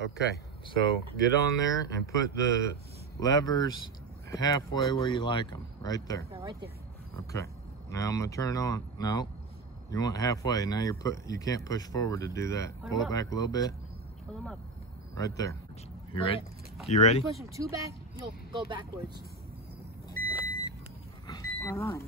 Okay, so get on there and put the levers halfway where you like them. Right there. Okay, right there. Okay. Now I'm gonna turn it on. No, you want halfway. Now you can't push forward to do that. Pull it back a little bit. Pull them up. Right there. You ready? You ready? If you push them too back, you'll go backwards. All right.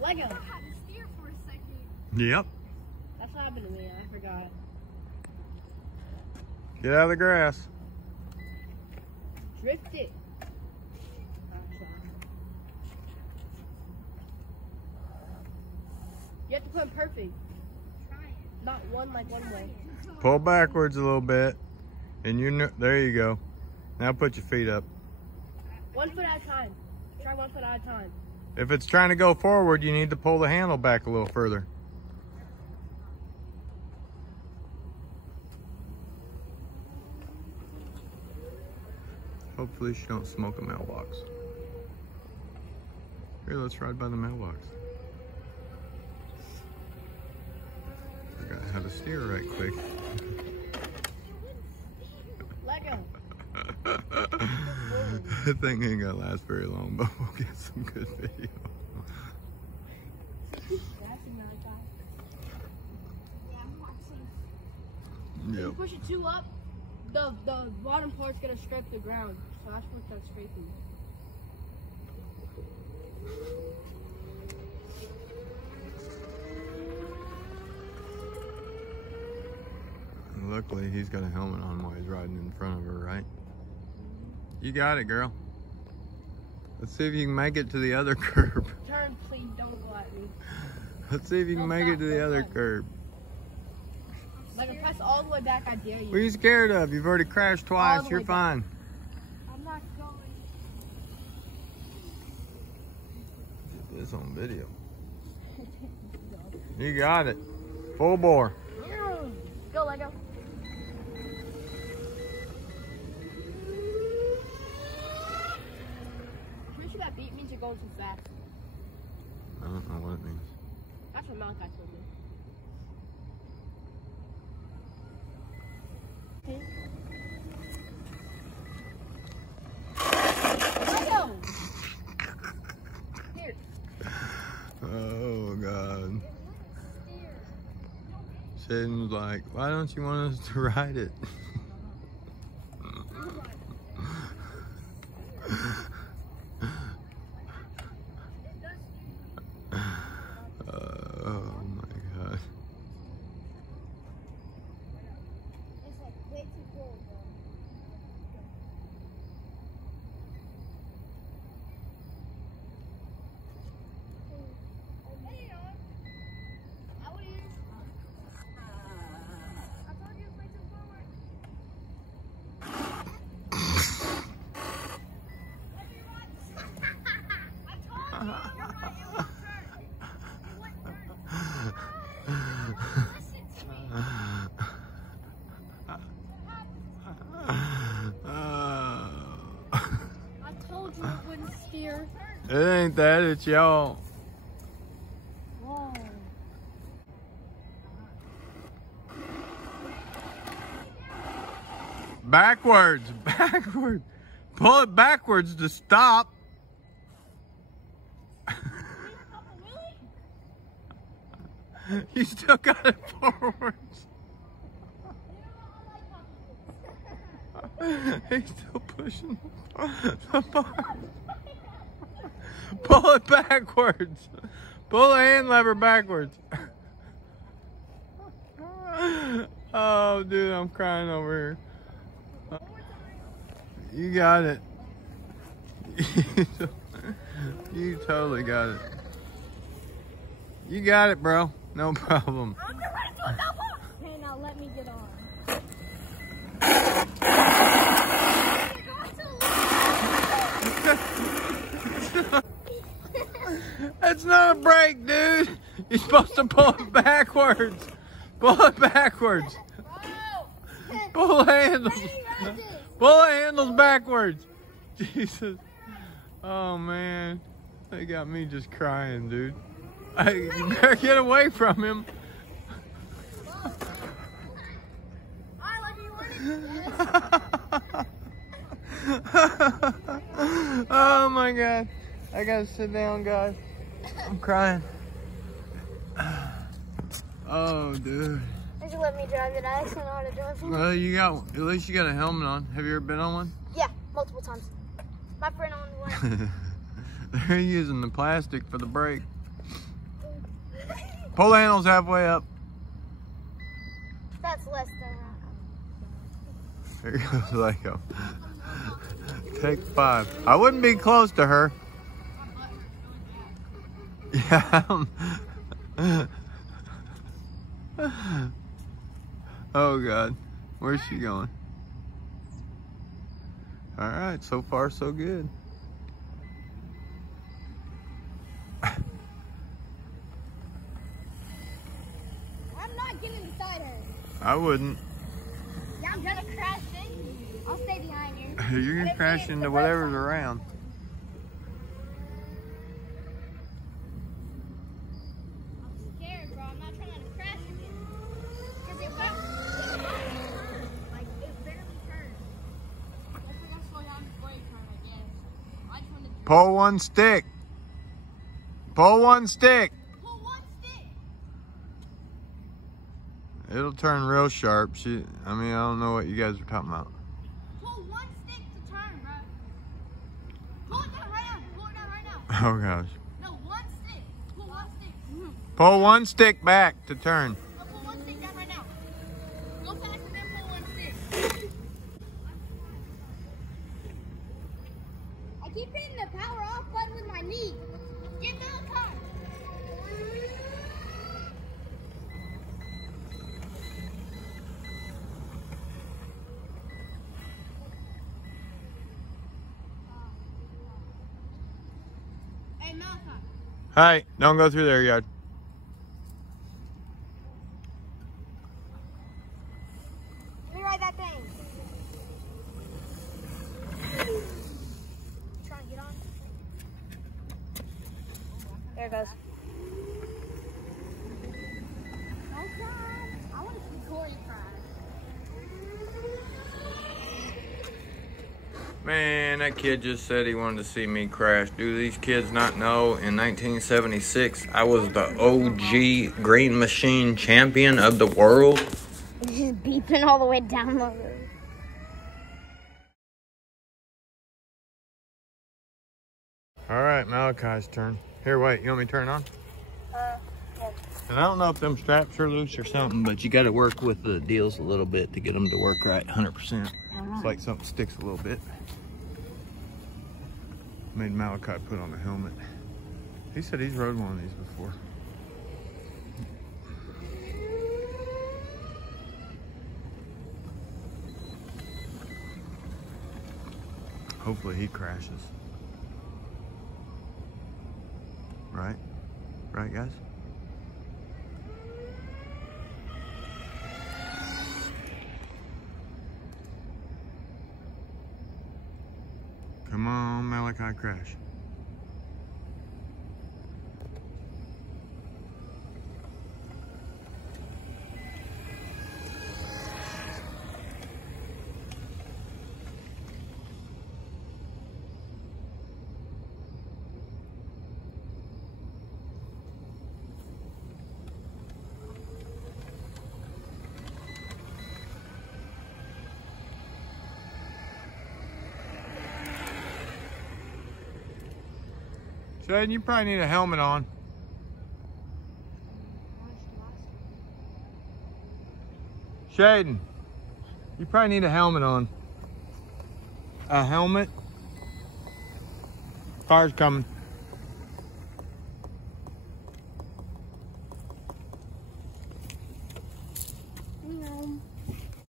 Lego. I had to steer for a second. Yep. That's what happened to me. I forgot. Get out of the grass. Drift it. You have to put them perfect. Not one like one way. Pull backwards a little bit, and there you go. Now put your feet up. 1 foot at a time. Try 1 foot at a time. If it's trying to go forward, you need to pull the handle back a little further. Hopefully she don't smoke a mailbox. Here, let's ride by the mailbox. I gotta have a steer right quick. Lego. The thing ain't gonna last very long, but we'll get some good video. If you push it too up, the bottom part's gonna scrape the ground. So that's what that's scraping. And luckily, he's got a helmet on while he's riding in front of her, right? You got it, girl. Let's see if you can make it to the other curb. Turn, please, don't go at me. Let's see if you can make it to the other curb. Like, press all the way back, I dare you. What are you scared of? You've already crashed twice. You're fine. I'm not going. Get this on video. You got it. Full bore. Go, Lego. Pretty sure that beat means you're going too fast. I don't know what it means. That's what Malachi told me. Lego! Here. Oh, God. Shaden's like, why don't you want us to ride it? Oh my God. It's like way too cold, bro. It ain't that, it's y'all. Backwards, backwards. Pull it backwards to stop. You still got it forwards. He's still pushing the bar. Pull it backwards. Pull the hand lever backwards. Oh, dude, I'm crying over here. You got it. You totally got it. You got it, bro. No problem. I'm gonna run into a double. That's not a brake, dude. You're supposed to pull it backwards. Pull it backwards. Pull the handles. Pull the handles backwards. Jesus. Oh, man. They got me just crying, dude. You better get away from him. Oh my God. I gotta sit down, guys. I'm crying. Oh, dude. They should let me drive it. I actually know how to drive one. Well, at least you got a helmet on. Have you ever been on one? Yeah, multiple times. My friend owned one. They're using the plastic for the brake. Pull the handles halfway up. That's less than There goes Lego. Take 5. I wouldn't be close to her. Yeah. Oh God, where's she going? All right, so far so good. I'm not getting beside her. I wouldn't. Yeah, I'm gonna crash into you. I'll stay behind you. You're gonna crash into whatever's around. I'm scared, bro. I'm not trying to crash again. Because it won't turn. Like, it barely turned. I think I'm slowing down before you turn, I guess. I just wanted to... Pull one stick. Pull one stick. Pull one stick. It'll turn real sharp. I mean, I don't know what you guys are talking about. Pull one stick to turn, bro. Pull it down right now. Pull it down right now. Oh gosh. No, one stick. Pull one stick. Pull one stick back to turn. No, pull one stick down right now. Go fast and then pull one stick. I keep hitting the power off button with my knee. Get in the car. Hey, Malachi. Hey, don't go through there yet. Let me ride that thing. Trying to get on. There it goes. I want to see Corey crash. Man, that kid just said he wanted to see me crash. Do these kids not know in 1976 I was the OG Green Machine champion of the world? Just beeping all the way down the road. All right, Malachi's turn. Here, wait, you want me to turn on? Yeah. And I don't know if them straps are loose or something, but you got to work with the deals a little bit to get them to work right 100%. It's like something sticks a little bit. Made Malachi put on a helmet. He said he's rode one of these before. Hopefully he crashes. Right? Right, guys? Come on, Malachi, crash. Shaden, you probably need a helmet on. Shaden, you probably need a helmet on. A helmet? Car's coming.